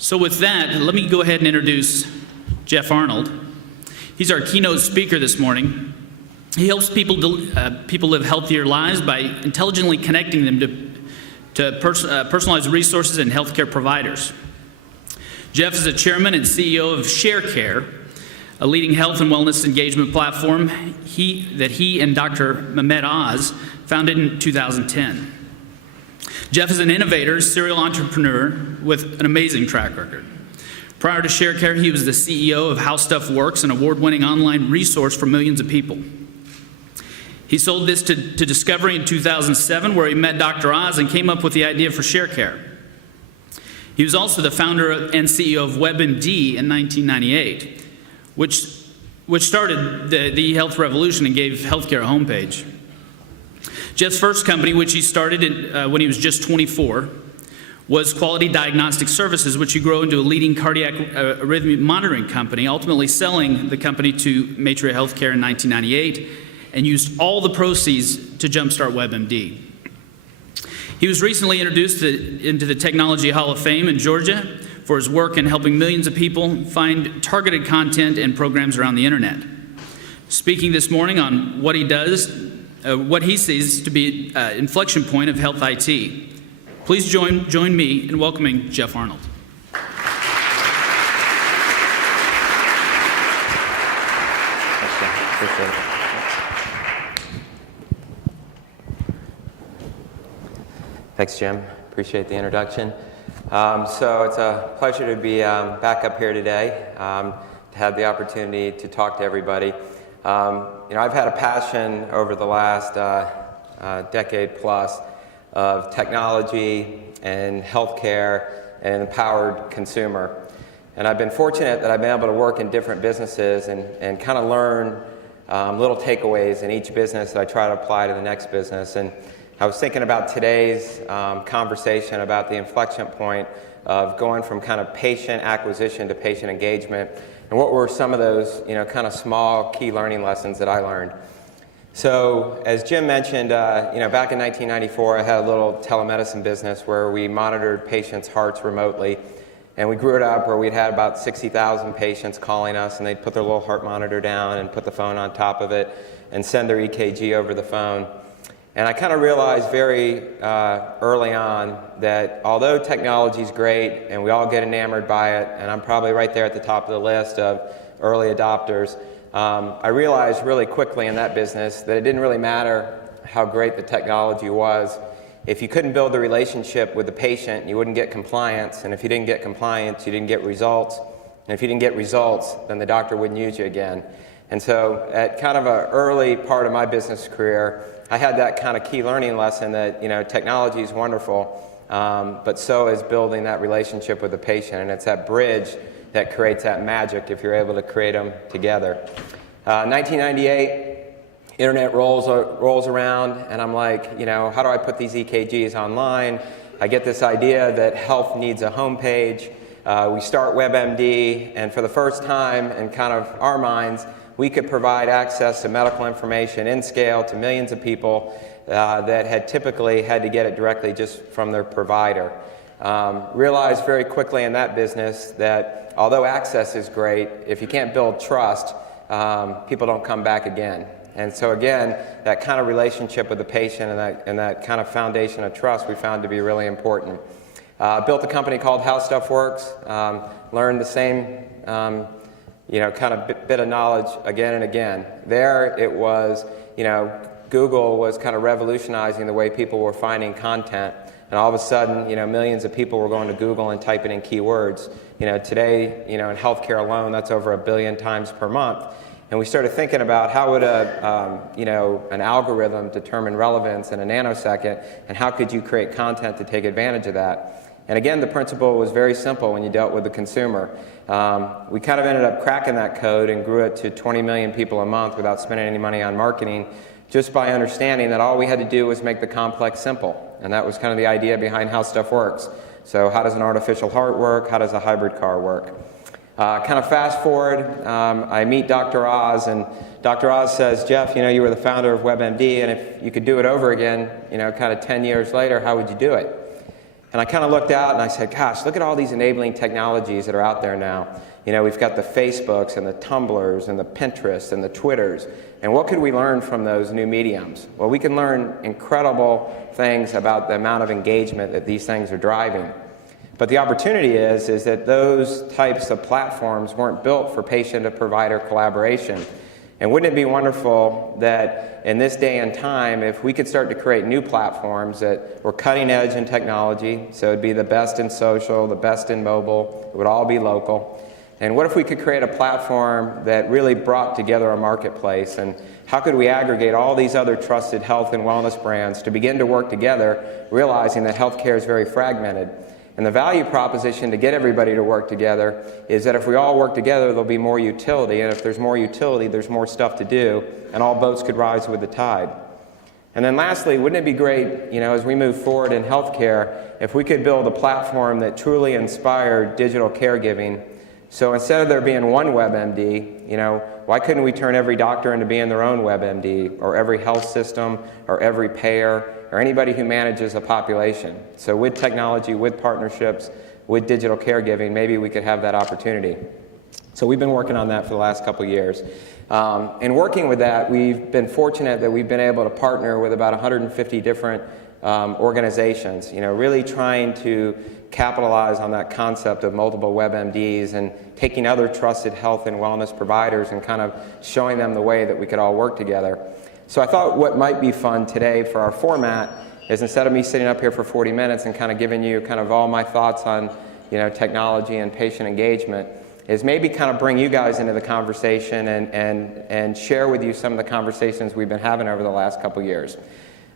So with that, let me go ahead and introduce Jeff Arnold. He's our keynote speaker this morning. He helps people live healthier lives by intelligently connecting them to personalized resources and healthcare providers. Jeff is the chairman and CEO of ShareCare, a leading health and wellness engagement platform that he and Dr. Mehmet Oz founded in 2010. Jeff is an innovator, serial entrepreneur with an amazing track record. Prior to ShareCare, he was the CEO of How Stuff Works, an award-winning online resource for millions of people. He sold this to Discovery in 2007, where he met Dr. Oz and came up with the idea for ShareCare. He was also the founder and CEO of WebMD in 1998, which started the e-health revolution and gave healthcare a homepage. Jeff's first company, which he started when he was just 24, was Quality Diagnostic Services, which he grew into a leading cardiac arrhythmia monitoring company, ultimately selling the company to Matria Healthcare in 1998, and used all the proceeds to jumpstart WebMD. He was recently introduced into the Technology Hall of Fame in Georgia for his work in helping millions of people find targeted content and programs around the internet. Speaking this morning on what he does, what he sees to be an inflection point of health IT. Please join me in welcoming Jeff Arnold. Thanks, Jim. Appreciate the introduction. So it's a pleasure to be back up here today, to have the opportunity to talk to everybody. I've had a passion over the last decade plus of technology and healthcare and empowered consumer. And I've been fortunate that I've been able to work in different businesses and kind of learn little takeaways in each business that I try to apply to the next business. And I was thinking about today's conversation about the inflection point of going from kind of patient acquisition to patient engagement, and what were some of those kind of small key learning lessons that I learned. So as Jim mentioned, back in 1994, I had a little telemedicine business where we monitored patients' hearts remotely, and we grew it up where we'd had about 60,000 patients calling us, and they'd put their little heart monitor down and put the phone on top of it and send their EKG over the phone. And I kind of realized very early on that although technology is great and we all get enamored by it, and I'm probably right there at the top of the list of early adopters, I realized really quickly in that business that it didn't really matter how great the technology was. If you couldn't build the relationship with the patient, you wouldn't get compliance, and if you didn't get compliance, you didn't get results, and if you didn't get results, then the doctor wouldn't use you again. And so at kind of an early part of my business career, I had that kind of key learning lesson that technology is wonderful, but so is building that relationship with the patient, and it's that bridge that creates that magic if you're able to create them together. 1998, internet rolls around, and I'm like, how do I put these EKGs online? I get this idea that health needs a homepage. We start WebMD, and for the first time in kind of our minds, we could provide access to medical information in scale to millions of people that had typically had to get it directly just from their provider. Realized very quickly in that business that although access is great, if you can't build trust, people don't come back again. And so again, that kind of relationship with the patient and that kind of foundation of trust we found to be really important. Built a company called How Stuff Works, learned the same kind of bit of knowledge again and again. There it was, Google was kind of revolutionizing the way people were finding content, and all of a sudden, millions of people were going to Google and typing in keywords. Today, in healthcare alone, that's over 1 billion times per month. And we started thinking about how would an algorithm determine relevance in a nanosecond, and how could you create content to take advantage of that? And again, the principle was very simple when you dealt with the consumer. We kind of ended up cracking that code and grew it to 20 million people a month without spending any money on marketing, just by understanding that all we had to do was make the complex simple. And that was kind of the idea behind How Stuff Works. So how does an artificial heart work? How does a hybrid car work? Kind of fast forward, I meet Dr. Oz, and Dr. Oz says, Jeff, you were the founder of WebMD, and if you could do it over again, kind of 10 years later, how would you do it? And I kind of looked out and I said, gosh, look at all these enabling technologies that are out there now. You know, we've got the Facebooks and the Tumblrs and the Pinterests and the Twitters. And what could we learn from those new mediums? Well, we can learn incredible things about the amount of engagement that these things are driving. But the opportunity is that those types of platforms weren't built for patient to provider collaboration. And wouldn't it be wonderful that in this day and time, if we could start to create new platforms that were cutting edge in technology, so it'd be the best in social, the best in mobile, it would all be local. And what if we could create a platform that really brought together a marketplace? And how could we aggregate all these other trusted health and wellness brands to begin to work together, realizing that healthcare is very fragmented? And the value proposition to get everybody to work together is that if we all work together, there'll be more utility. And if there's more utility, there's more stuff to do, and all boats could rise with the tide. And then lastly, wouldn't it be great, you know, as we move forward in healthcare, if we could build a platform that truly inspired digital caregiving? So instead of there being one WebMD, you know, why couldn't we turn every doctor into being their own WebMD, or every health system, or every payer, or anybody who manages a population? So with technology, with partnerships, with digital caregiving, maybe we could have that opportunity. So we've been working on that for the last couple of years. And working with that, we've been fortunate that we've been able to partner with about 150 different organizations, you know, really trying to capitalize on that concept of multiple WebMDs and taking other trusted health and wellness providers and kind of showing them the way that we could all work together. So I thought what might be fun today for our format is, instead of me sitting up here for 40 minutes and kind of giving you kind of all my thoughts on, you know, technology and patient engagement, is maybe kind of bring you guys into the conversation and share with you some of the conversations we've been having over the last couple years.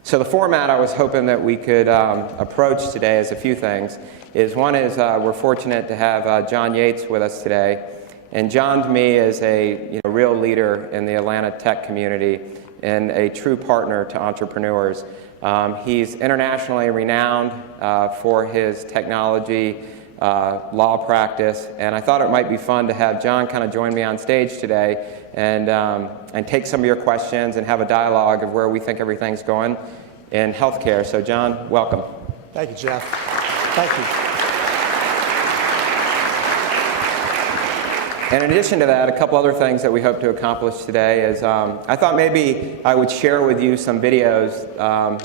So the format I was hoping that we could approach today is a few things. One is we're fortunate to have John Yates with us today. And John, to me, is a real leader in the Atlanta tech community and a true partner to entrepreneurs. He's internationally renowned for his technology law practice, and I thought it might be fun to have John kind of join me on stage today and take some of your questions and have a dialogue of where we think everything's going in healthcare. So John, welcome. Thank you, Jeff. Thank you. And in addition to that, a couple other things that we hope to accomplish today is I thought maybe I would share with you some videos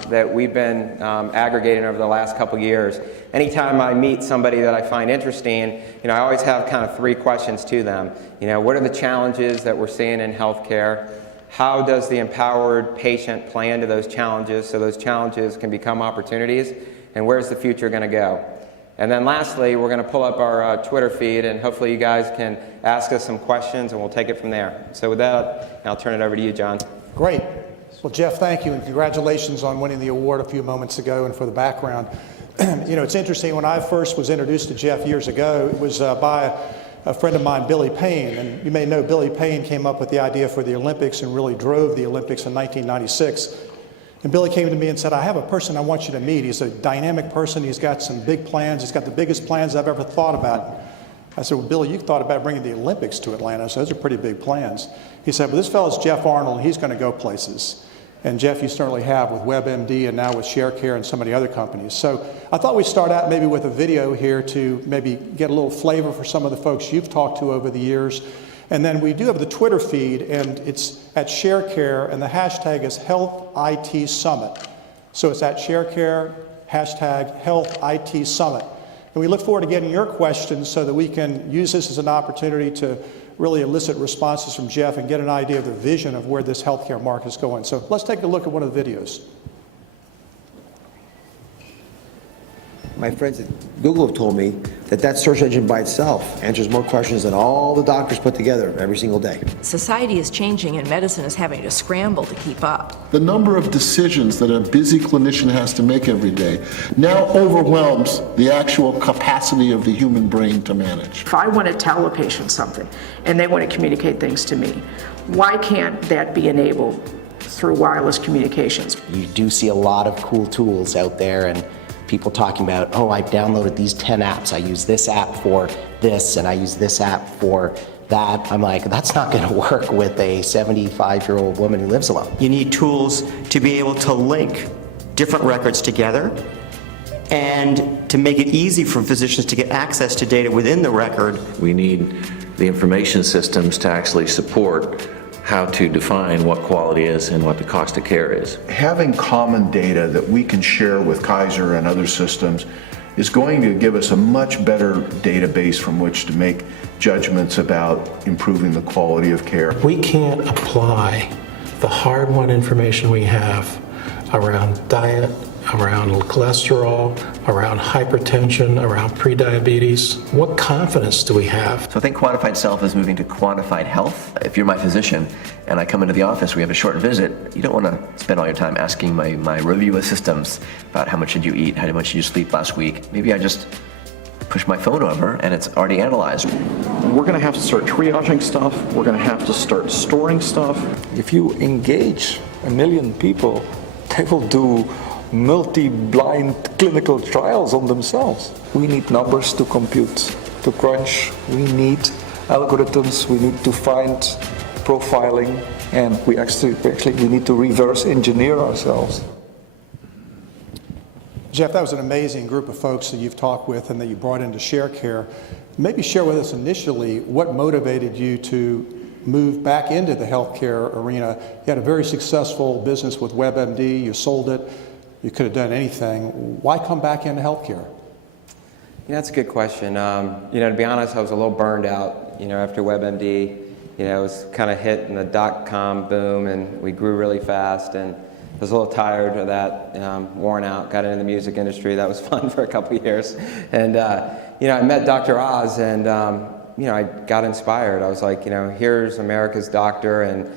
that we've been aggregating over the last couple years. Anytime I meet somebody that I find interesting, I always have kind of three questions to them. What are the challenges that we're seeing in healthcare? How does the empowered patient play into those challenges so those challenges can become opportunities? And where's the future going to go? And then lastly, we're going to pull up our Twitter feed, and hopefully you guys can ask us some questions, and we'll take it from there. So with that, I'll turn it over to you, John. Great. Well, Jeff, thank you, and congratulations on winning the award a few moments ago and for the background. It's interesting, when I first was introduced to Jeff years ago, it was by a friend of mine, Billy Payne. And you may know Billy Payne came up with the idea for the Olympics and really drove the Olympics in 1996. And Billy came to me and said, I have a person I want you to meet. He's a dynamic person. He's got some big plans. He's got the biggest plans I've ever thought about. I said, well, Billy, you thought about bringing the Olympics to Atlanta, so those are pretty big plans. He said, well, this fellow's Jeff Arnold, and he's going to go places. And Jeff, you certainly have with WebMD and now with Sharecare and so many other companies. So I thought we'd start out maybe with a video here to maybe get a little flavor for some of the folks you've talked to over the years. And then we do have the Twitter feed, and it's at Sharecare, and the hashtag is Health IT Summit. So it's at Sharecare, hashtag Health IT Summit. And we look forward to getting your questions so that we can use this as an opportunity to really elicit responses from Jeff and get an idea of the vision of where this healthcare market is going. So let's take a look at one of the videos. My friends at Google have told me that search engine by itself answers more questions than all the doctors put together every single day. Society is changing and medicine is having to scramble to keep up. The number of decisions that a busy clinician has to make every day now overwhelms the actual capacity of the human brain to manage. If I want to tell a patient something and they want to communicate things to me, why can't that be enabled through wireless communications? You do see a lot of cool tools out there, and people talking about, oh, I downloaded these 10 apps. I use this app for this, and I use this app for that. I'm like, that's not going to work with a 75-year-old woman who lives alone. You need tools to be able to link different records together and to make it easy for physicians to get access to data within the record. We need the information systems to actually support how to define what quality is and what the cost of care is. Having common data that we can share with Kaiser and other systems is going to give us a much better database from which to make judgments about improving the quality of care. We can't apply the hard-won information we have around diet, around cholesterol, around hypertension, around prediabetes. What confidence do we have? So I think quantified self is moving to quantified health. If you're my physician and I come into the office, we have a short visit, you don't want to spend all your time asking my review of systems about how much did you eat, how much did you sleep last week. Maybe I just push my phone over and it's already analyzed. We're going to have to start triaging stuff. We're going to have to start storing stuff. If you engage 1 million people, they will do multi-blind clinical trials on themselves. We need numbers to compute, to crunch. We need algorithms. We need to find profiling, and we need to reverse engineer ourselves. Jeff, that was an amazing group of folks that you've talked with and that you brought into Sharecare. Maybe share with us initially what motivated you to move back into the healthcare arena. You had a very successful business with WebMD. You sold it. You could have done anything. Why come back into healthcare? Yeah, that's a good question. To be honest, I was a little burned out, after WebMD. It was kind of hit in the dot-com boom, and we grew really fast, and I was a little tired of that, worn out, got into the music industry. That was fun for a couple of years. And, I met Dr. Oz, and, I got inspired. I was like, here's America's doctor, and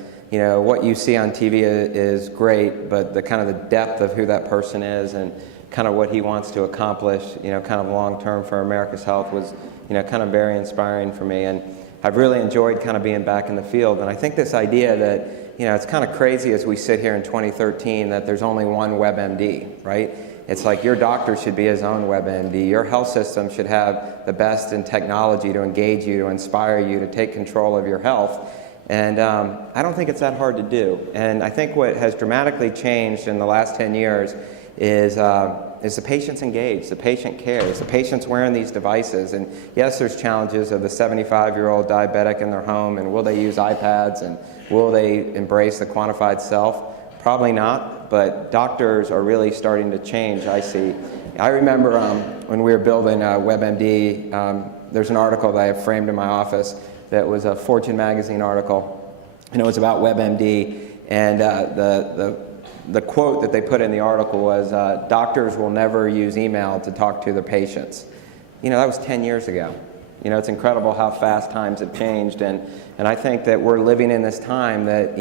what you see on TV is great, but the kind of the depth of who that person is and kind of what he wants to accomplish, kind of long term for America's health was, kind of very inspiring for me. And I've really enjoyed kind of being back in the field. And I think this idea that, it's kind of crazy as we sit here in 2013 that there's only one WebMD, right? It's like your doctor should be his own WebMD. Your health system should have the best in technology to engage you, to inspire you, to take control of your health. And I don't think it's that hard to do. And I think what has dramatically changed in the last 10 years is the patient's engaged, the patient cares, the patient's wearing these devices. And yes, there's challenges of the 75-year-old diabetic in their home, and will they use iPads, and will they embrace the quantified self? Probably not, but doctors are really starting to change, I see. I remember when we were building WebMD, there's an article that I have framed in my office that was a Fortune magazine article, and it was about WebMD, and the quote that they put in the article was, doctors will never use email to talk to their patients. That was 10 years ago. It's incredible how fast times have changed, and I think that we're living in this time that,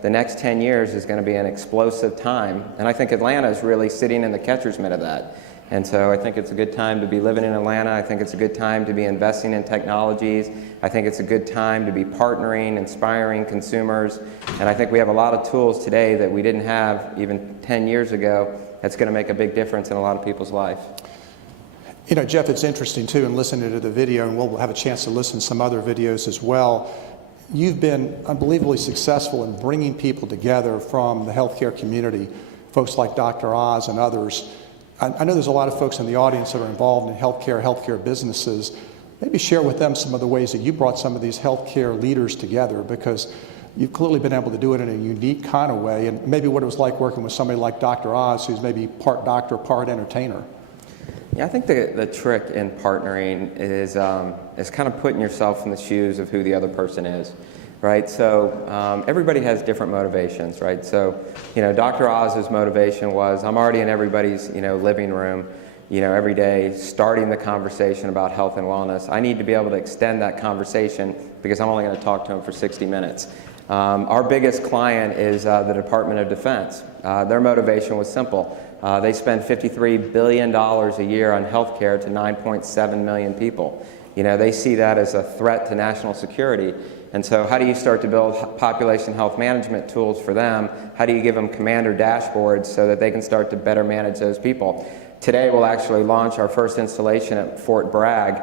the next 10 years is going to be an explosive time, and I think Atlanta is really sitting in the catcher's mitt of that. And so I think it's a good time to be living in Atlanta. I think it's a good time to be investing in technologies. I think it's a good time to be partnering, inspiring consumers. And I think we have a lot of tools today that we didn't have even 10 years ago that's going to make a big difference in a lot of people's life. Jeff, it's interesting too, in listening to the video, and we'll have a chance to listen to some other videos as well. You've been unbelievably successful in bringing people together from the healthcare community, folks like Dr. Oz and others. I know there's a lot of folks in the audience that are involved in healthcare businesses. Maybe share with them some of the ways that you brought some of these healthcare leaders together, because you've clearly been able to do it in a unique kind of way, and maybe what it was like working with somebody like Dr. Oz, who's maybe part doctor, part entertainer. Yeah, I think the trick in partnering is kind of putting yourself in the shoes of who the other person is. Right, so everybody has different motivations, right? So, Dr. Oz's motivation was, I'm already in everybody's, living room, every day, starting the conversation about health and wellness. I need to be able to extend that conversation because I'm only going to talk to him for 60 minutes. Our biggest client is the Department of Defense. Their motivation was simple. They spend $53 billion a year on health care to 9.7 million people. They see that as a threat to national security. And so how do you start to build population health management tools for them? How do you give them commander dashboards so that they can start to better manage those people? Today we'll actually launch our first installation at Fort Bragg,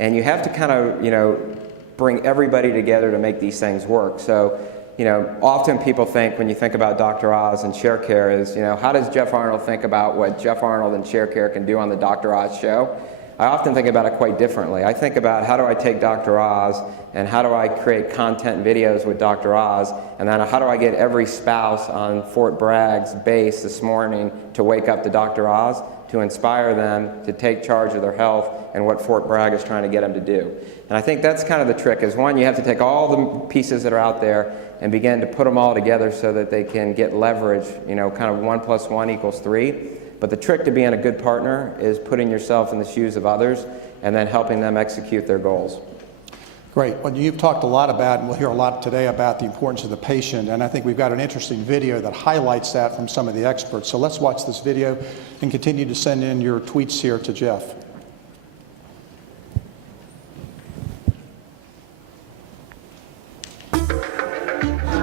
and you have to kind of, bring everybody together to make these things work. So, often people think when you think about Dr. Oz and Sharecare is, how does Jeff Arnold think about what Jeff Arnold and Sharecare can do on the Dr. Oz show? I often think about it quite differently. I think about how do I take Dr. Oz and how do I create content videos with Dr. Oz, and then how do I get every spouse on Fort Bragg's base this morning to wake up to Dr. Oz, to inspire them to take charge of their health and what Fort Bragg is trying to get them to do. And I think that's kind of the trick, is one, you have to take all the pieces that are out there and begin to put them all together so that they can get leverage, kind of 1 + 1 = 3. But the trick to being a good partner is putting yourself in the shoes of others and then helping them execute their goals. Great. Well, you've talked a lot about, and we'll hear a lot today about the importance of the patient, and I think we've got an interesting video that highlights that from some of the experts. So let's watch this video and continue to send in your tweets here to Jeff.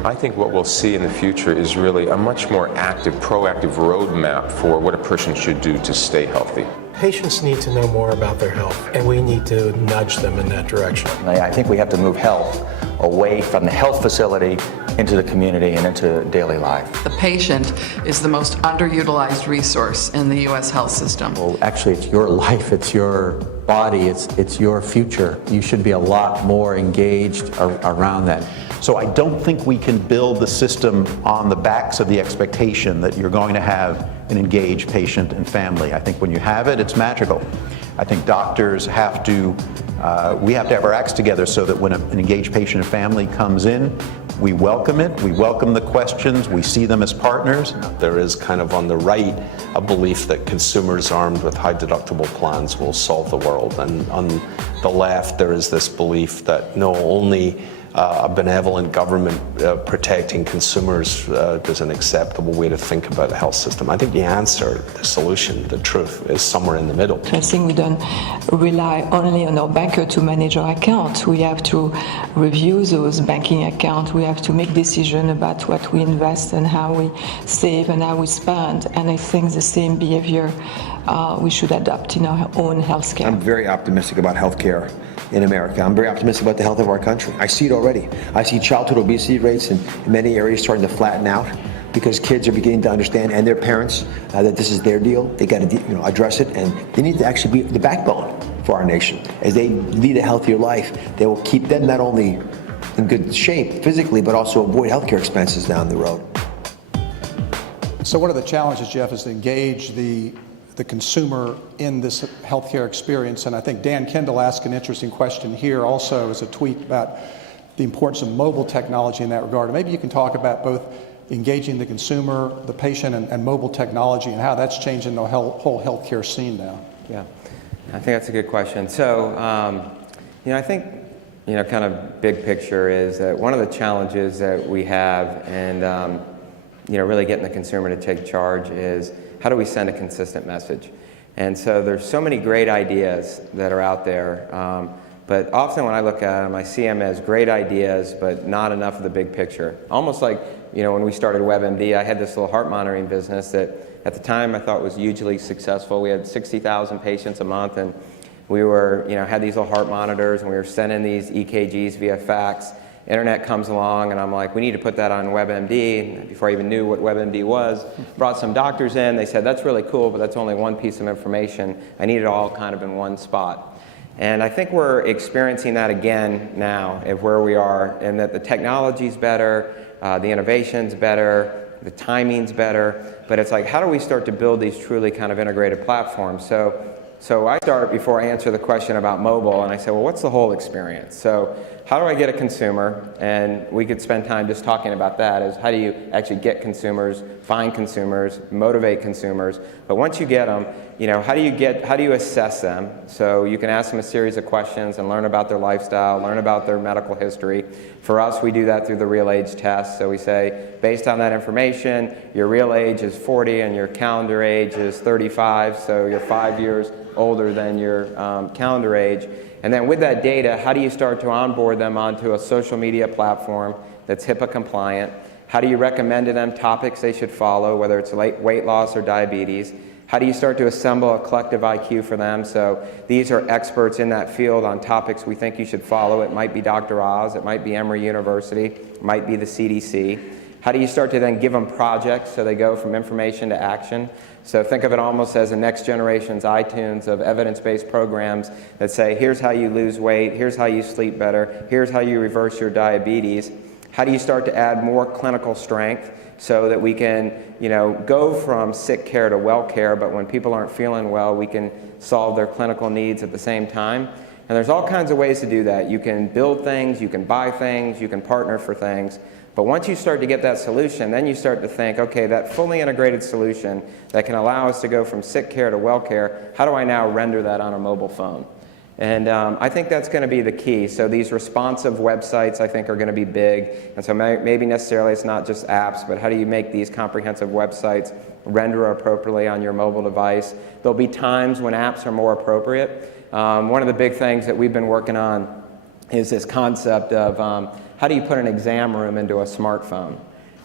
I think what we'll see in the future is really a much more active, proactive roadmap for what a person should do to stay healthy. Patients need to know more about their health, and we need to nudge them in that direction. I think we have to move health away from the health facility into the community and into daily life. The patient is the most underutilized resource in the U.S. health system. Well, actually, it's your life, it's your body, it's your future. You should be a lot more engaged around that. So I don't think we can build the system on the backs of the expectation that you're going to have an engaged patient and family. I think when you have it, it's magical. I think doctors have to, we have to have our acts together so that when an engaged patient and family comes in, we welcome it, we welcome the questions, we see them as partners. There is kind of on the right a belief that consumers armed with high deductible plans will solve the world. And on the left, there is this belief that no, only a benevolent government protecting consumers is an acceptable way to think about the health system. I think the answer, the solution, the truth is somewhere in the middle. I think we don't rely only on our banker to manage our account. We have to review those banking accounts. We have to make decisions about what we invest and how we save and how we spend. And I think the same behavior we should adopt in our own healthcare. I'm very optimistic about healthcare in America. I'm very optimistic about the health of our country. I see it already. I see childhood obesity rates in many areas starting to flatten out because kids are beginning to understand, and their parents, that this is their deal. They got to address it, and they need to actually be the backbone for our nation. As they lead a healthier life, they will keep them not only in good shape physically, but also avoid healthcare expenses down the road. So one of the challenges, Jeff, is to engage the consumer in this healthcare experience. And I think Dan Kendall asked an interesting question here also as a tweet about the importance of mobile technology in that regard. And maybe you can talk about both engaging the consumer, the patient, and mobile technology and how that's changing the whole healthcare scene now. Yeah, I think that's a good question. So, I think, kind of big picture is that one of the challenges that we have and, really getting the consumer to take charge is how do we send a consistent message? And so there's so many great ideas that are out there, but often when I look at them, I see them as great ideas, but not enough of the big picture. Almost like, when we started WebMD, I had this little heart monitoring business that at the time I thought was hugely successful. We had 60,000 patients a month, and we were, had these little heart monitors, and we were sending these EKGs via fax. Internet comes along, and I'm like, we need to put that on WebMD. And before I even knew what WebMD was, brought some doctors in. They said, that's really cool, but that's only one piece of information. I need it all kind of in one spot. And I think we're experiencing that again now of where we are, and that the technology's better, the innovation's better, the timing's better, but it's like, how do we start to build these truly kind of integrated platforms? So I start before I answer the question about mobile, and I say, well, what's the whole experience? So how do I get a consumer? And we could spend time just talking about that, is how do you actually get consumers, find consumers, motivate consumers? But once you get them, how do you assess them? So you can ask them a series of questions and learn about their lifestyle, learn about their medical history. For us, we do that through the real age test. So we say, based on that information, your real age is 40 and your calendar age is 35, so you're 5 years older than your calendar age. And then with that data, how do you start to onboard them onto a social media platform that's HIPAA compliant? How do you recommend to them topics they should follow, whether it's weight loss or diabetes? How do you start to assemble a collective IQ for them? So these are experts in that field on topics we think you should follow. It might be Dr. Oz, it might be Emory University, it might be the CDC. How do you start to then give them projects so they go from information to action? So think of it almost as a next generation's iTunes of evidence-based programs that say, here's how you lose weight, here's how you sleep better, here's how you reverse your diabetes. How do you start to add more clinical strength so that we can, go from sick care to well care, but when people aren't feeling well, we can solve their clinical needs at the same time? And there's all kinds of ways to do that. You can build things, you can buy things, you can partner for things. But once you start to get that solution, then you start to think, okay, that fully integrated solution that can allow us to go from sick care to well care, how do I now render that on a mobile phone? And I think that's going to be the key. So these responsive websites, I think, are going to be big. And so maybe necessarily it's not just apps, but how do you make these comprehensive websites render appropriately on your mobile device? There'll be times when apps are more appropriate. One of the big things that we've been working on is this concept of how do you put an exam room into a smartphone?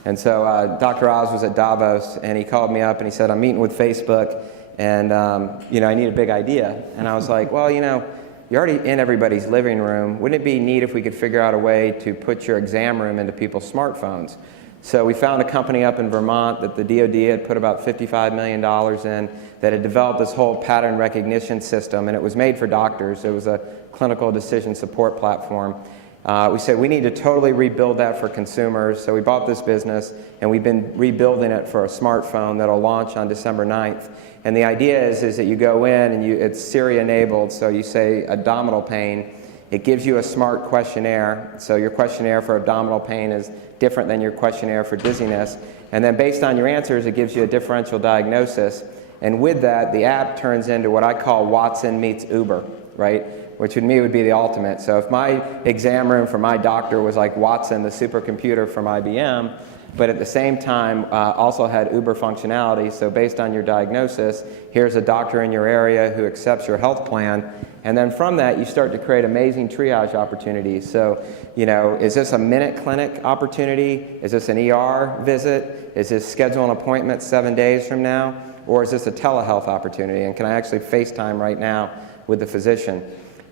And so Dr. Oz was at Davos, and he called me up and he said, I'm meeting with Facebook, and I need a big idea. And I was like, well, you're already in everybody's living room. Wouldn't it be neat if we could figure out a way to put your exam room into people's smartphones? So we found a company up in Vermont that the DoD had put about $55 million in that had developed this whole pattern recognition system, and it was made for doctors. It was a clinical decision support platform. We said we need to totally rebuild that for consumers, so we bought this business, and we've been rebuilding it for a smartphone that'll launch on December 9th. And the idea is that you go in and it's Siri enabled, so you say abdominal pain. It gives you a smart questionnaire, so your questionnaire for abdominal pain is different than your questionnaire for dizziness. And then based on your answers, it gives you a differential diagnosis. And with that, the app turns into what I call Watson meets Uber, right? Which to me would be the ultimate. So if my exam room for my doctor was like Watson, the supercomputer from IBM, but at the same time also had Uber functionality, so based on your diagnosis, here's a doctor in your area who accepts your health plan, and then from that you start to create amazing triage opportunities. So, is this a minute clinic opportunity? Is this an ER visit? Is this schedule an appointment 7 days from now? Or is this a telehealth opportunity? And can I actually FaceTime right now with the physician?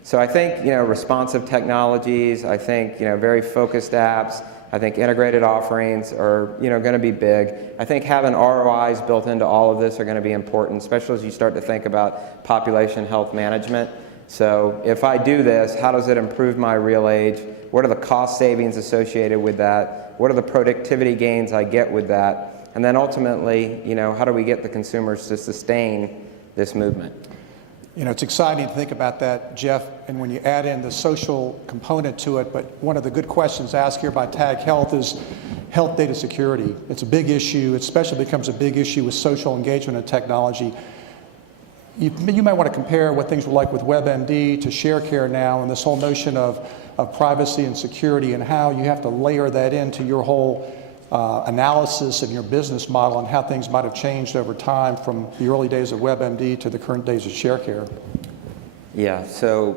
So I think, responsive technologies, I think, very focused apps, I think integrated offerings are, going to be big. I think having ROIs built into all of this are going to be important, especially as you start to think about population health management. So if I do this, how does it improve my real age? What are the cost savings associated with that? What are the productivity gains I get with that? And then ultimately, how do we get the consumers to sustain this movement? It's exciting to think about that, Jeff, and when you add in the social component to it, but one of the good questions asked here by Tag Health is health data security. It's a big issue. It especially becomes a big issue with social engagement and technology. You might want to compare what things were like with WebMD to Sharecare now, and this whole notion of privacy and security, and how you have to layer that into your whole analysis of your business model and how things might have changed over time from the early days of WebMD to the current days of Sharecare. Yeah, so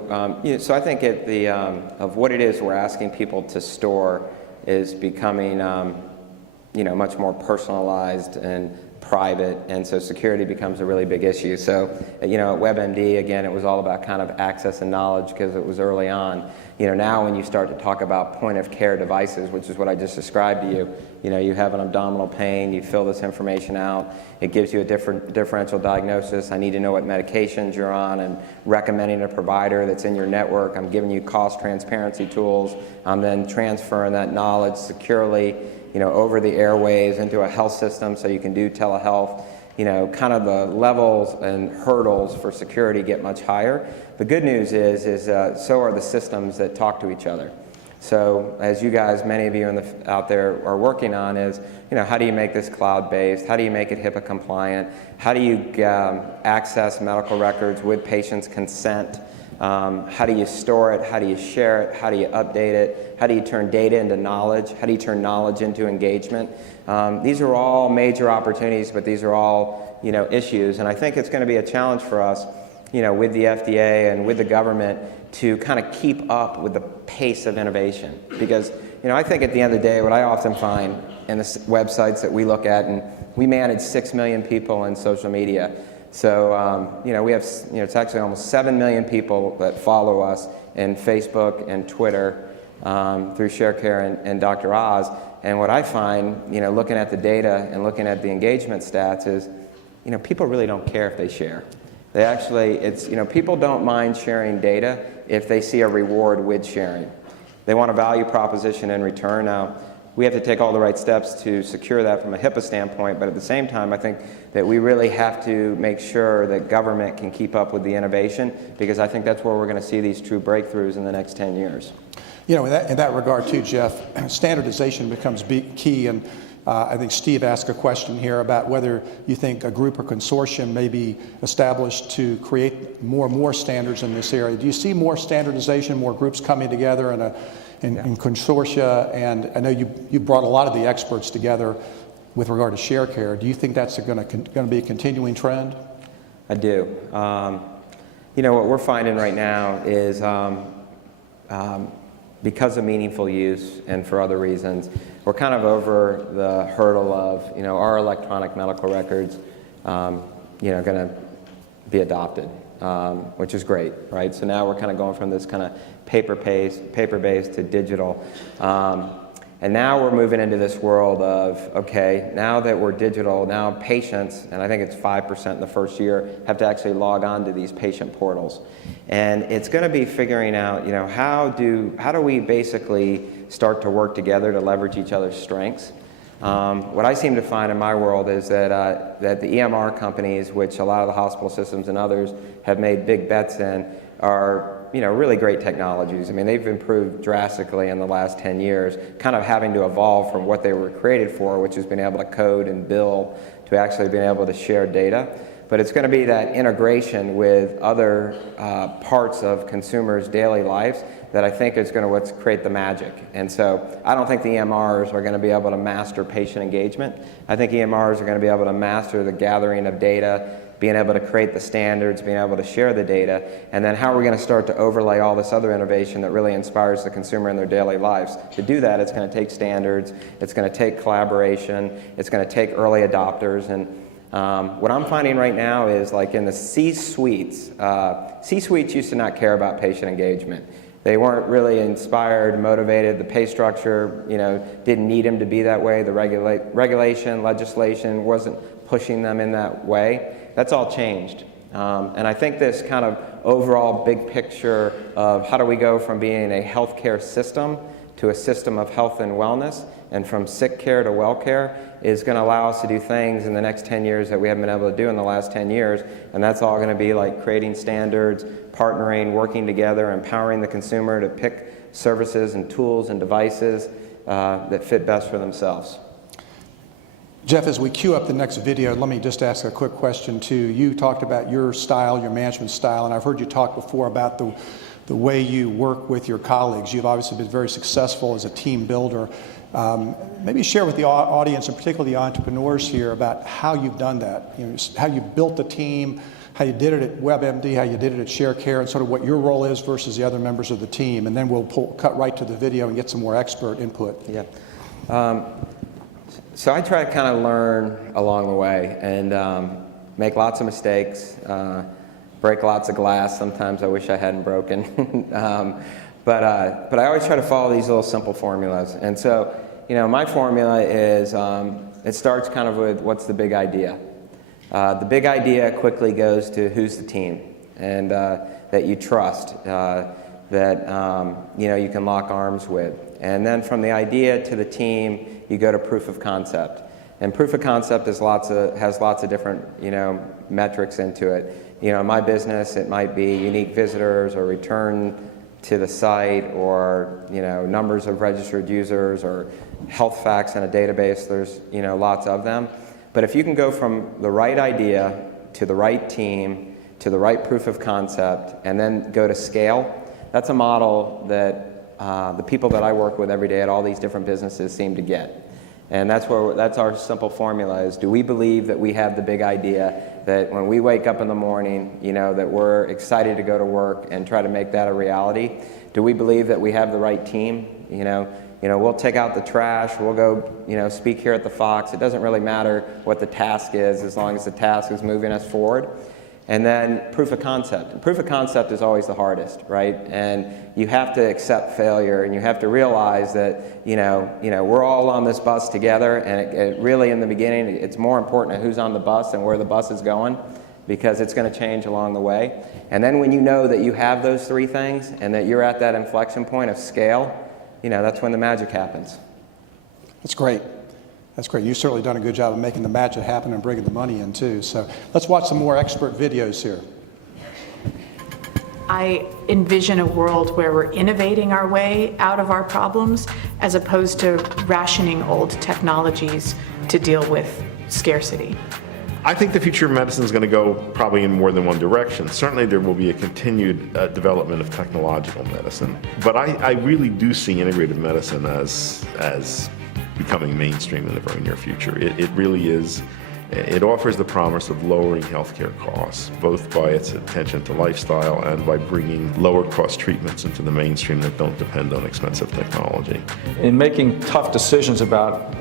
so I think of what it is we're asking people to store is becoming much more personalized and private, and so security becomes a really big issue. So at WebMD, again, it was all about kind of access and knowledge because it was early on. Now when you start to talk about point of care devices, which is what I just described to you, you have an abdominal pain, you fill this information out, it gives you a differential diagnosis. I need to know what medications you're on and recommending a provider that's in your network. I'm giving you cost transparency tools. I'm then transferring that knowledge securely over the airways into a health system so you can do telehealth. Kind of the levels and hurdles for security get much higher. The good news is so are the systems that talk to each other. So as you guys, many of you out there are working on is, how do you make this cloud-based? How do you make it HIPAA compliant? How do you access medical records with patients' consent? How do you store it? How do you share it? How do you update it? How do you turn data into knowledge? How do you turn knowledge into engagement? These are all major opportunities, but these are all, issues. And I think it's going to be a challenge for us, with the FDA and with the government to kind of keep up with the pace of innovation. Because, I think at the end of the day, what I often find in the websites that we look at, and we manage 6 million people in social media, So, we have, it's actually almost 7 million people that follow us in Facebook and Twitter through ShareCare and Dr. Oz. And what I find, looking at the data and looking at the engagement stats is, people really don't care if they share. They actually, people don't mind sharing data if they see a reward with sharing. They want a value proposition in return. Now, we have to take all the right steps to secure that from a HIPAA standpoint, but at the same time, I think that we really have to make sure that government can keep up with the innovation, because I think that's where we're going to see these true breakthroughs in the next 10 years. In that regard too, Jeff, standardization becomes key, and I think Steve asked a question here about whether you think a group or consortium may be established to create more and more standards in this area. Do you see more standardization, more groups coming together in consortia? And I know you brought a lot of the experts together with regard to ShareCare. Do you think that's going to be a continuing trend? I do. What we're finding right now is because of meaningful use and for other reasons, we're kind of over the hurdle of, are electronic medical records, going to be adopted, which is great, right? So now we're kind of going from this kind of paper-based to digital. And now we're moving into this world of, okay, now that we're digital, now patients, and I think it's 5% in the first year, have to actually log on to these patient portals. And it's going to be figuring out, how do we basically start to work together to leverage each other's strengths? What I seem to find in my world is that the EMR companies, which a lot of the hospital systems and others have made big bets in, are really great technologies. I mean, they've improved drastically in the last 10 years, kind of having to evolve from what they were created for, which is being able to code and bill, to actually being able to share data. But it's going to be that integration with other parts of consumers' daily lives that I think is going to create the magic. And so I don't think the EMRs are going to be able to master patient engagement. I think EMRs are going to be able to master the gathering of data, being able to create the standards, being able to share the data, and then how we're going to start to overlay all this other innovation that really inspires the consumer in their daily lives. To do that, it's going to take standards, it's going to take collaboration, it's going to take early adopters. And what I'm finding right now is, like in the C-suites, C-suites used to not care about patient engagement. They weren't really inspired, motivated. The pay structure, didn't need them to be that way. The regulation, legislation wasn't pushing them in that way. That's all changed. And I think this kind of overall big picture of how do we go from being a healthcare system to a system of health and wellness, and from sick care to well care, is going to allow us to do things in the next 10 years that we haven't been able to do in the last 10 years. And that's all going to be like creating standards, partnering, working together, empowering the consumer to pick services and tools and devices that fit best for themselves. Jeff, as we queue up the next video, let me just ask a quick question too. You talked about your style, your management style, and I've heard you talk before about the way you work with your colleagues. You've obviously been very successful as a team builder. Maybe share with the audience, and particularly the entrepreneurs here, about how you've done that, how you built the team, how you did it at WebMD, how you did it at ShareCare, and sort of what your role is versus the other members of the team. And then we'll cut right to the video and get some more expert input. Yeah. So I try to kind of learn along the way and make lots of mistakes, break lots of glass. Sometimes I wish I hadn't broken. But I always try to follow these little simple formulas. And so, my formula is, it starts kind of with what's the big idea. The big idea quickly goes to who's the team, and that you trust, that you can lock arms with. And then from the idea to the team, you go to proof of concept. And proof of concept has lots of different, metrics into it. In my business, it might be unique visitors or return to the site, or, numbers of registered users, or health facts in a database. There's, lots of them. But if you can go from the right idea to the right team to the right proof of concept and then go to scale, that's a model that the people that I work with every day at all these different businesses seem to get. And that's our simple formula is, do we believe that we have the big idea, that when we wake up in the morning, that we're excited to go to work and try to make that a reality? Do we believe that we have the right team? We'll take out the trash, we'll go, speak here at the Fox. It doesn't really matter what the task is as long as the task is moving us forward. And then proof of concept. And proof of concept is always the hardest, right? And you have to accept failure, and you have to realize that, we're all on this bus together, and it really, in the beginning, it's more important who's on the bus and where the bus is going, because it's going to change along the way. And then when you know that you have those three things and that you're at that inflection point of scale, that's when the magic happens. That's great. That's great. You've certainly done a good job of making the magic happen and bringing the money in too. So let's watch some more expert videos here. I envision a world where we're innovating our way out of our problems as opposed to rationing old technologies to deal with scarcity. I think the future of medicine is going to go probably in more than one direction. Certainly there will be a continued development of technological medicine, but I really do see integrative medicine as becoming mainstream in the very near future. It really is. It offers the promise of lowering healthcare costs, both by its attention to lifestyle and by bringing lower cost treatments into the mainstream that don't depend on expensive technology. In making tough decisions about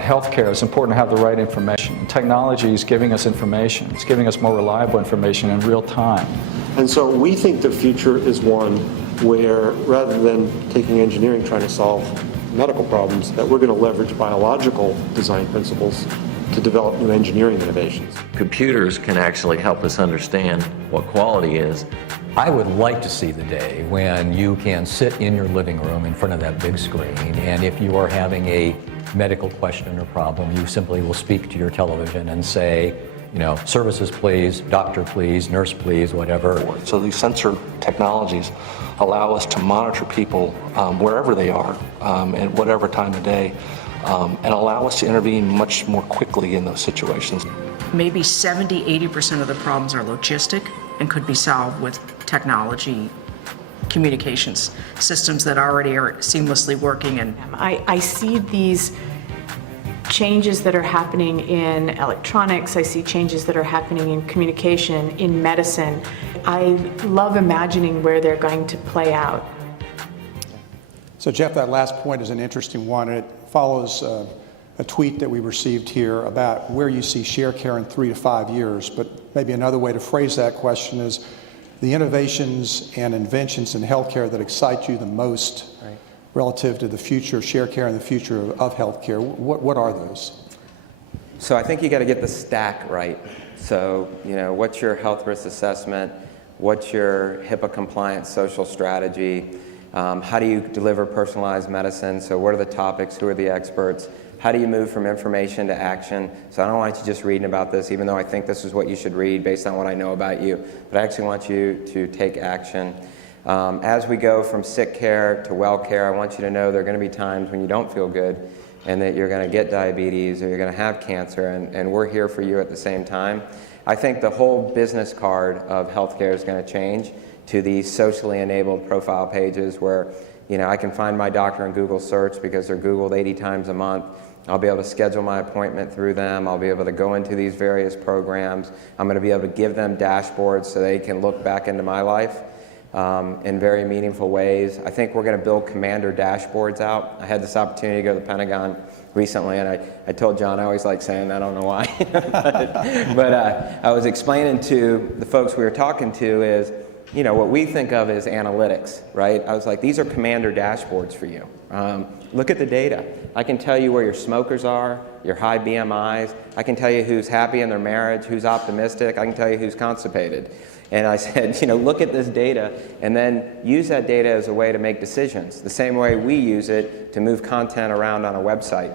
healthcare, it's important to have the right information. Technology is giving us information. It's giving us more reliable information in real time. And so we think the future is one where, rather than taking engineering trying to solve medical problems, that we're going to leverage biological design principles to develop new engineering innovations. Computers can actually help us understand what quality is. I would like to see the day when you can sit in your living room in front of that big screen, and if you are having a medical question or problem, you simply will speak to your television and say, services please, doctor please, nurse please, whatever. So these sensor technologies allow us to monitor people wherever they are, at whatever time of day, and allow us to intervene much more quickly in those situations. Maybe 70–80% of the problems are logistic and could be solved with technology, communications systems that already are seamlessly working. And I see these changes that are happening in electronics. I see changes that are happening in communication, in medicine. I love imagining where they're going to play out. So Jeff, that last point is an interesting one. It follows a tweet that we received here about where you see Sharecare in 3 to 5 years. But maybe another way to phrase that question is the innovations and inventions in healthcare that excite you the most relative to the future of Sharecare and the future of healthcare. What are those? So I think you got to get the stack right. So, what's your health risk assessment? What's your HIPAA compliant social strategy? How do you deliver personalized medicine? So what are the topics? Who are the experts? How do you move from information to action? So I don't want you just reading about this, even though I think this is what you should read based on what I know about you, but I actually want you to take action. As we go from sick care to well care, I want you to know there are going to be times when you don't feel good and that you're going to get diabetes or you're going to have cancer, and we're here for you at the same time. I think the whole business card of healthcare is going to change to these socially enabled profile pages where, I can find my doctor in Google search because they're Googled 80 times a month. I'll be able to schedule my appointment through them. I'll be able to go into these various programs. I'm going to be able to give them dashboards so they can look back into my life in very meaningful ways. I think we're going to build commander dashboards out. I had this opportunity to go to the Pentagon recently, and I told John, I always like saying that, I don't know why. but I was explaining to the folks we were talking to is, what we think of as analytics, right? I was like, these are commander dashboards for you. Look at the data. I can tell you where your smokers are, your high BMIs. I can tell you who's happy in their marriage, who's optimistic. I can tell you who's constipated. And I said, look at this data and then use that data as a way to make decisions, the same way we use it to move content around on a website.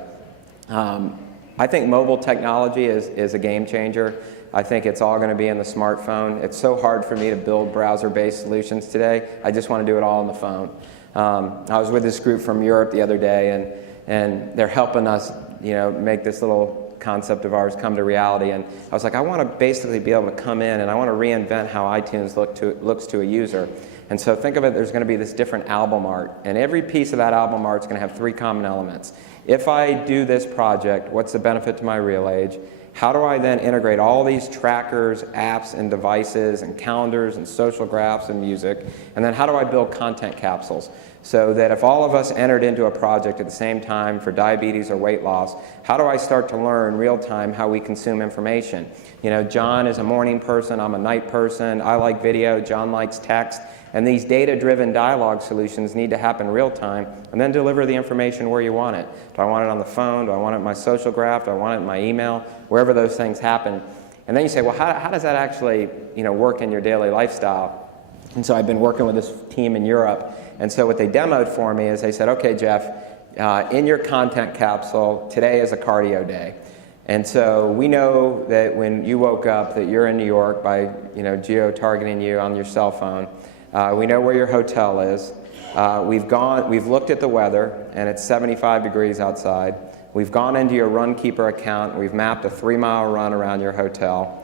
I think mobile technology is a game changer. I think it's all going to be in the smartphone. It's so hard for me to build browser-based solutions today. I just want to do it all on the phone. I was with this group from Europe the other day, and they're helping us, make this little concept of ours come to reality. And I was like, I want to basically be able to come in and I want to reinvent how iTunes looks to a user. And so think of it, there's going to be this different album art, and every piece of that album art is going to have 3 common elements. If I do this project, what's the benefit to my real age? How do I then integrate all these trackers, apps, and devices, and calendars, and social graphs, and music? And then how do I build content capsules so that if all of us entered into a project at the same time for diabetes or weight loss, how do I start to learn real time how we consume information? You know, John is a morning person, I'm a night person, I like video, John likes text, and these data-driven dialogue solutions need to happen real time and then deliver the information where you want it. Do I want it on the phone? Do I want it in my social graph? Do I want it in my email? Wherever those things happen. And then you say, well, how does that actually, you know, work in your daily lifestyle? And so I've been working with this team in Europe. And so what they demoed for me is they said, okay, Jeff, in your content capsule, today is a cardio day. And so we know that when you woke up that you're in New York by, you know, geo-targeting you on your cell phone. We know where your hotel is. We've looked at the weather, and it's 75 degrees outside. We've gone into your Runkeeper account, and we've mapped a 3-mile run around your hotel.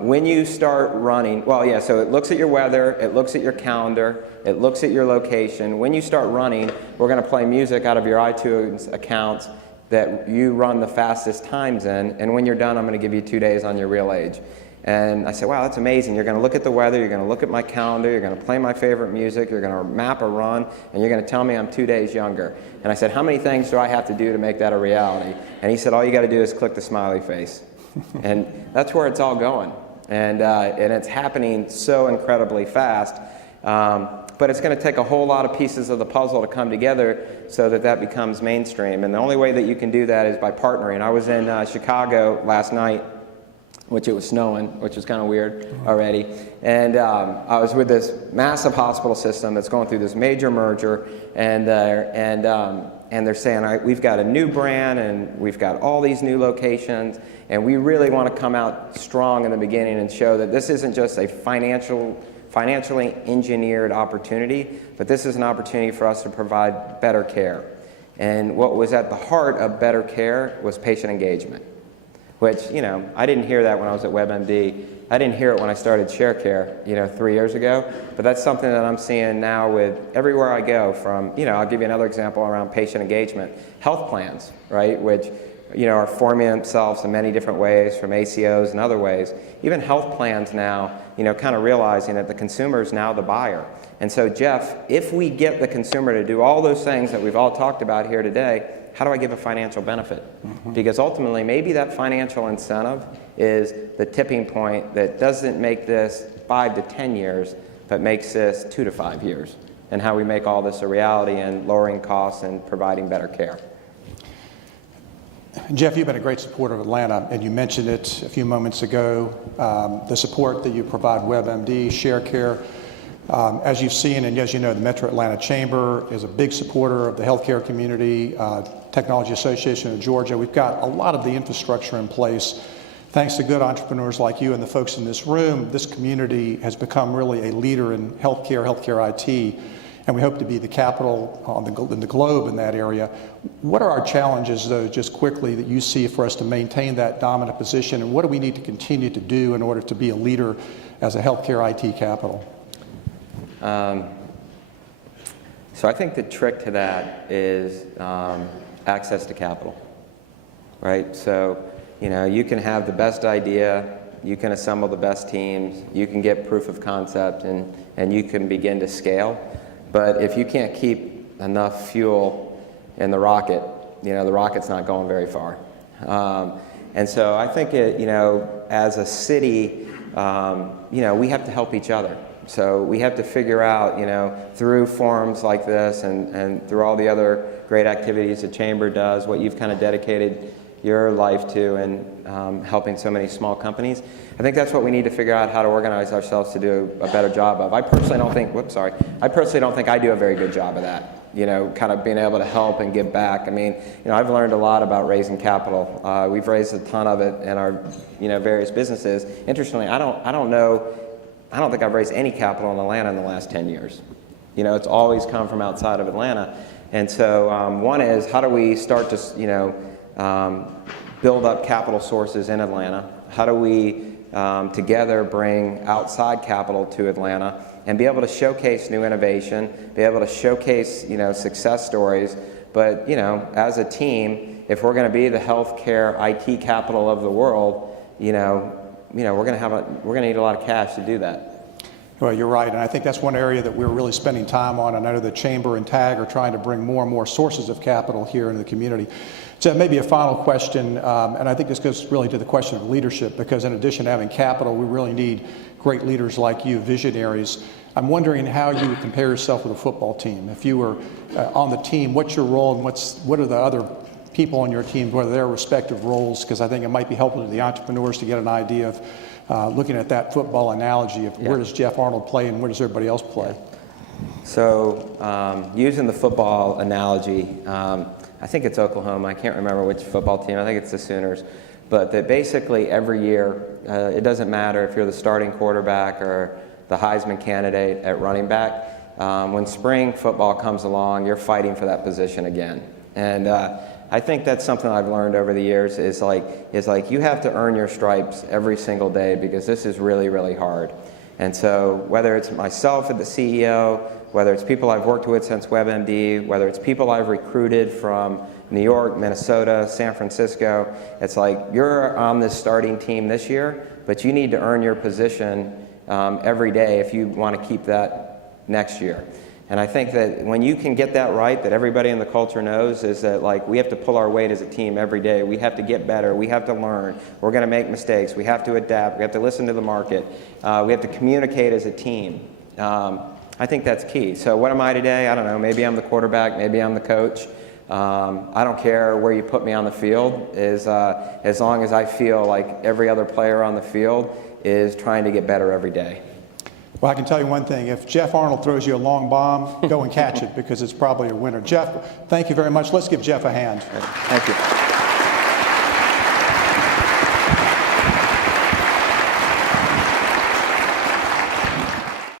When you start running, well, yeah, so it looks at your weather, it looks at your calendar, it looks at your location. When you start running, we're going to play music out of your iTunes accounts that you run the fastest times in, and when you're done, I'm going to give you 2 days on your real age. And I said, wow, that's amazing. You're going to look at the weather, you're going to look at my calendar, you're going to play my favorite music, you're going to map a run, and you're going to tell me I'm 2 days younger. And I said, how many things do I have to do to make that a reality? And he said, all you got to do is click the smiley face. And that's where it's all going. And it's happening so incredibly fast. But it's going to take a whole lot of pieces of the puzzle to come together so that that becomes mainstream. And the only way that you can do that is by partnering. I was in Chicago last night, which it was snowing, which was kind of weird already. And I was with this massive hospital system that's going through this major merger, and they're saying, we've got a new brand, and we've got all these new locations, and we really want to come out strong in the beginning and show that this isn't just a financially engineered opportunity, but this is an opportunity for us to provide better care. And what was at the heart of better care was patient engagement, which, you know, I didn't hear that when I was at WebMD. I didn't hear it when I started ShareCare, you know, 3 years ago, but that's something that I'm seeing now with everywhere I go from, you know, I'll give you another example around patient engagement. Health plans, right, which, you know, are forming themselves in many different ways from ACOs and other ways. Even health plans now, you know, kind of realizing that the consumer is now the buyer. And so, Jeff, if we get the consumer to do all those things that we've all talked about here today, how do I give a financial benefit? Because ultimately, maybe that financial incentive is the tipping point that doesn't make this 5 to 10 years, but makes this 2 to 5 years, and how we make all this a reality and lowering costs and providing better care. Jeff, you've been a great supporter of Atlanta, and you mentioned it a few moments ago, the support that you provide WebMD, ShareCare. As you've seen, and as you know, the Metro Atlanta Chamber is a big supporter of the healthcare community, Technology Association of Georgia. We've got a lot of the infrastructure in place. Thanks to good entrepreneurs like you and the folks in this room, this community has become really a leader in healthcare IT, and we hope to be the capital in the globe in that area. What are our challenges, though, just quickly, that you see for us to maintain that dominant position, and what do we need to continue to do in order to be a leader as a healthcare IT capital? So I think the trick to that is access to capital, right? So, you know, you can have the best idea, you can assemble the best teams, you can get proof of concept, and you can begin to scale. But if you can't keep enough fuel in the rocket, you know, the rocket's not going very far. And so I think, you know, as a city, you know, we have to help each other. So we have to figure out, you know, through forums like this and through all the other great activities the Chamber does, what you've kind of dedicated your life to and helping so many small companies. I think that's what we need to figure out, how to organize ourselves to do a better job of. I personally don't think I do a very good job of that. You know, kind of being able to help and give back. I mean, you know, I've learned a lot about raising capital. We've raised a ton of it in our, you know, various businesses. Interestingly, I don't think I've raised any capital in Atlanta in the last 10 years. You know, it's always come from outside of Atlanta. And so one is, how do we start to, you know, build up capital sources in Atlanta? How do we together bring outside capital to Atlanta and be able to showcase new innovation, be able to showcase, you know, success stories, But, you know, as a team, if we're going to be the healthcare IT capital of the world, we're going to need a lot of cash to do that. Well, you're right, and I think that's one area that we're really spending time on. I know the Chamber and TAG are trying to bring more and more sources of capital here into the community. So maybe a final question, and I think this goes really to the question of leadership, because in addition to having capital, we really need great leaders like you, visionaries. I'm wondering how you would compare yourself with a football team. If you were on the team, what's your role, and what are the other people on your team, what are their respective roles? Because I think it might be helpful to the entrepreneurs to get an idea of looking at that football analogy of where does Jeff Arnold play and where does everybody else play? So using the football analogy, I think it's Oklahoma. I can't remember which football team. I think it's the Sooners. But that basically every year, it doesn't matter if you're the starting quarterback or the Heisman candidate at running back. When spring football comes along, you're fighting for that position again. And I think that's something I've learned over the years is like you have to earn your stripes every single day because this is really, really hard. And so whether it's myself as the CEO, whether it's people I've worked with since WebMD, whether it's people I've recruited from New York, Minnesota, San Francisco, it's like you're on this starting team this year, but you need to earn your position every day if you want to keep that next year. And I think that when you can get that right, that everybody in the culture knows, is that like we have to pull our weight as a team every day. We have to get better. We have to learn. We're going to make mistakes. We have to adapt. We have to listen to the market. We have to communicate as a team. I think that's key. So what am I today? I don't know. Maybe I'm the quarterback. Maybe I'm the coach. I don't care where you put me on the field, as long as I feel like every other player on the field is trying to get better every day. Well, I can tell you one thing. If Jeff Arnold throws you a long bomb, go and catch it because it's probably a winner. Jeff, thank you very much. Let's give Jeff a hand. Thank you.